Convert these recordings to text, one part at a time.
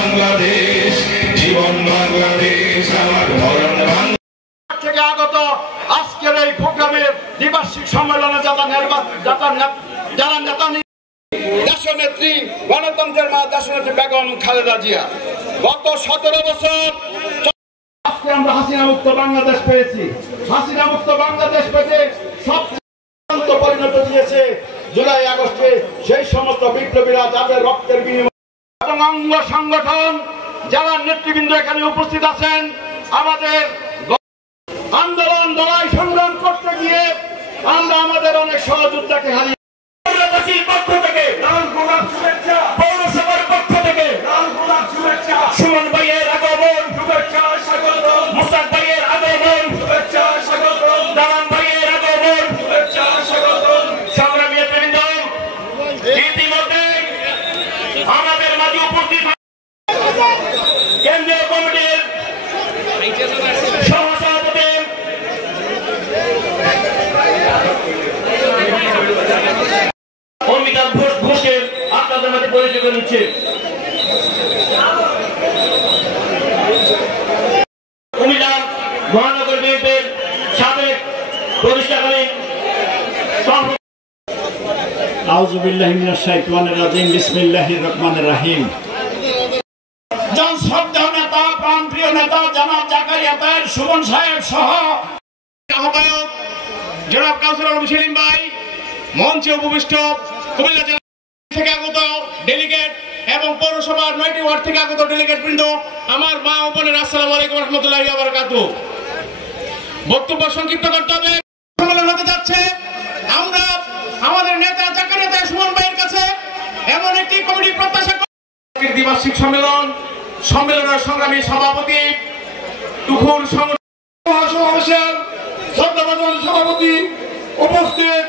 বাংলাদেশ জীবন বাংলাদেশ আমার ধরন থেকে আগত আজকের এই প্রোগ্রামে দ্বিবার্ষিক সম্মেলনে যারা নেতা দেশনেত্রী গণতন্ত্রের মা দেশনেত্রী বেগম খালেদা জিয়া গত 17 বছর আজকে আমরা হাসিনা মুক্ত বাংলাদেশ পেয়েছি। হাসিনা মুক্ত বাংলাদেশ পেতে সবচেয়ে পরিণত দিয়েছে জুলাই আগস্টে সেই সমস্ত বিপ্লবীরা যাদের রক্তের বিনিময়ে অঙ্গ সংগঠন যারা নেতৃবৃন্দ এখানে উপস্থিত আছেন, আমাদের আন্দোলন লড়াই সংগ্রাম করতে গিয়ে আমরা আমাদের অনেক সহযোদ্ধাকে হারিয়ে পক্ষ থেকে পৌরসভার পক্ষ থেকে সুমন ভাইয়ের আগমন শুভেচ্ছা স্বাগত, মুস্তাক ভাইয়ের আগমন শুভেচ্ছা স্বাগত, দালান ভাইয়ের আগমন শুভেচ্ছা স্বাগত। সংগ্রামী নেতৃবৃন্দ, ইতিমধ্যে আমাদের মাঝে উপস্থিত কেন্দ্রীয় কমিটির সহসভাপতি অমিতাভ ঘোষকে আপনাদের মাঝে পরিচয় করে নিচ্ছে। কুমিল্লা মহানগর বিএনপির সাবেক প্রতিষ্ঠাকালীন আউযু বিল্লাহি মিনাশ শাইতানির রাজিম বিসমিল্লাহির রহমানির রহিম। শ্রদ্ধেয় নেতা, প্রাণপ্রিয় নেতা জনাব জাকারিয়া তাহের সুমন সাহেব সহ আহ্বায়ক জনাব কাউসার আলম সেলিম ভাই, মঞ্চে উপবিষ্ট কুমিল্লা জেলা থেকে আগত ডেলিগেট এবং পৌরসভার 9টি ওয়ার্ড থেকে আগত ডেলিগেট বৃন্দ, আমার মা ও বোনের আসসালামু আলাইকুম ওয়া রাহমাতুল্লাহি ওয়া বারাকাতুহু। বক্তব্য সংক্ষিপ্ত করতে হবে। সম্মেলন হতে যাচ্ছে, আমরা আমাদের নেতা জাকারিয়া তাহের সুমন ভাইয়ের কাছে এমন একটি কমিটি প্রত্যাশা করি। দ্বিবার্ষিক সম্মেলনের সংগ্রামী সভাপতি তুখুর সমাবেশের শ্রদ্ধাভাজন সভাপতি উপস্থিত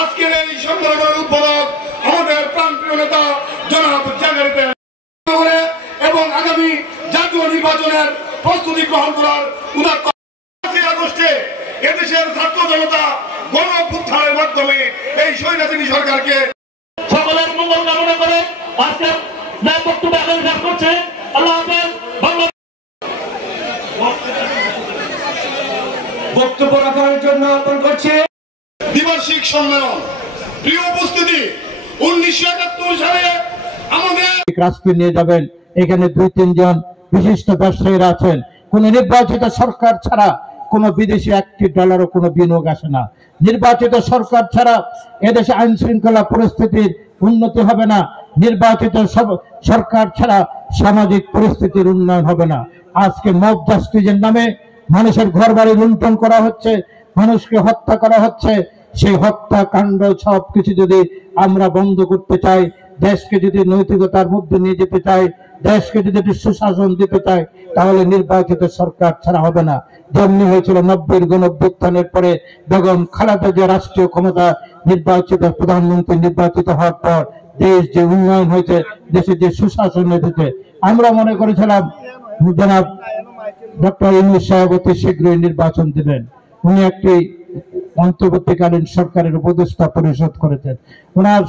আজকের এই সম্মেলনের উদ্বোধক আমাদের প্রাণপ্রিয় নেতা জনাব জাকারিয়া এবং আগামী জাতীয় নির্বাচনের প্রস্তুতি গ্রহণ করার উদাত্ত আগস্টে এদেশের ছাত্র জনতা গণ অভ্যুত্থানের মাধ্যমে এই স্বৈরাচারী সরকারকে সকলের মঙ্গল কামনা করে আজকে বক্তব্য আকাঙ্ক্ষা করছে। আল্লাহ হাফেজ। বক্তব্য রাখার জন্য আহ্বান করছে দ্বিবার্ষিক সম্মেলন। প্রিয় উপস্থিতি, 1971 সালে আমাদের রাষ্ট্র নিয়ে যাবেন। এখানে 2-3 জন বিশিষ্ট ব্যবসায়ীরা আছেন। কোন নির্বাচিত সরকার ছাড়া কোন বিদেশি $1 কোনো বিনিয়োগ আসে না। নির্বাচিত সরকার ছাড়া এদেশে আইন শৃঙ্খলা পরিস্থিতির উন্নতি হবে না। নির্বাচিত সরকার ছাড়া সামাজিক পরিস্থিতির উন্নয়ন হবে না। আজকে মব জাস্টিসের নামে মানুষের ঘরবাড়ি লুণ্ঠন করা হচ্ছে, মানুষকে হত্যা করা হচ্ছে। সেই হত্যাকাণ্ড সবকিছু যদি আমরা বন্ধ করতে চাই, দেশকে যদি নৈতিকতার মধ্যে নিয়ে যেতে চাই, দেশকে যদি সুশাসন দিতে চাই, তাহলে নির্বাচিত সরকার ছাড়া হবে না। যেমনি হয়েছিল 90-এর গণঅভ্যুত্থানের পরে বেগম খালেদা জিয়া রাষ্ট্রীয় ক্ষমতা নির্বাচিত প্রধানমন্ত্রী নির্বাচিত হওয়ার পর দেশ যে উন্নয়ন হয়েছে, দেশে যে সুশাসন হয়েছে, আমরা মনে করেছিলাম জনাব ডক্টর ইউনূস সাহেব অতি শীঘ্রই নির্বাচন দিবেন। উনি একটি অন্তর্বর্তীকালীন সরকারের উপদেষ্টা পরিষদ করেছেন। ওনার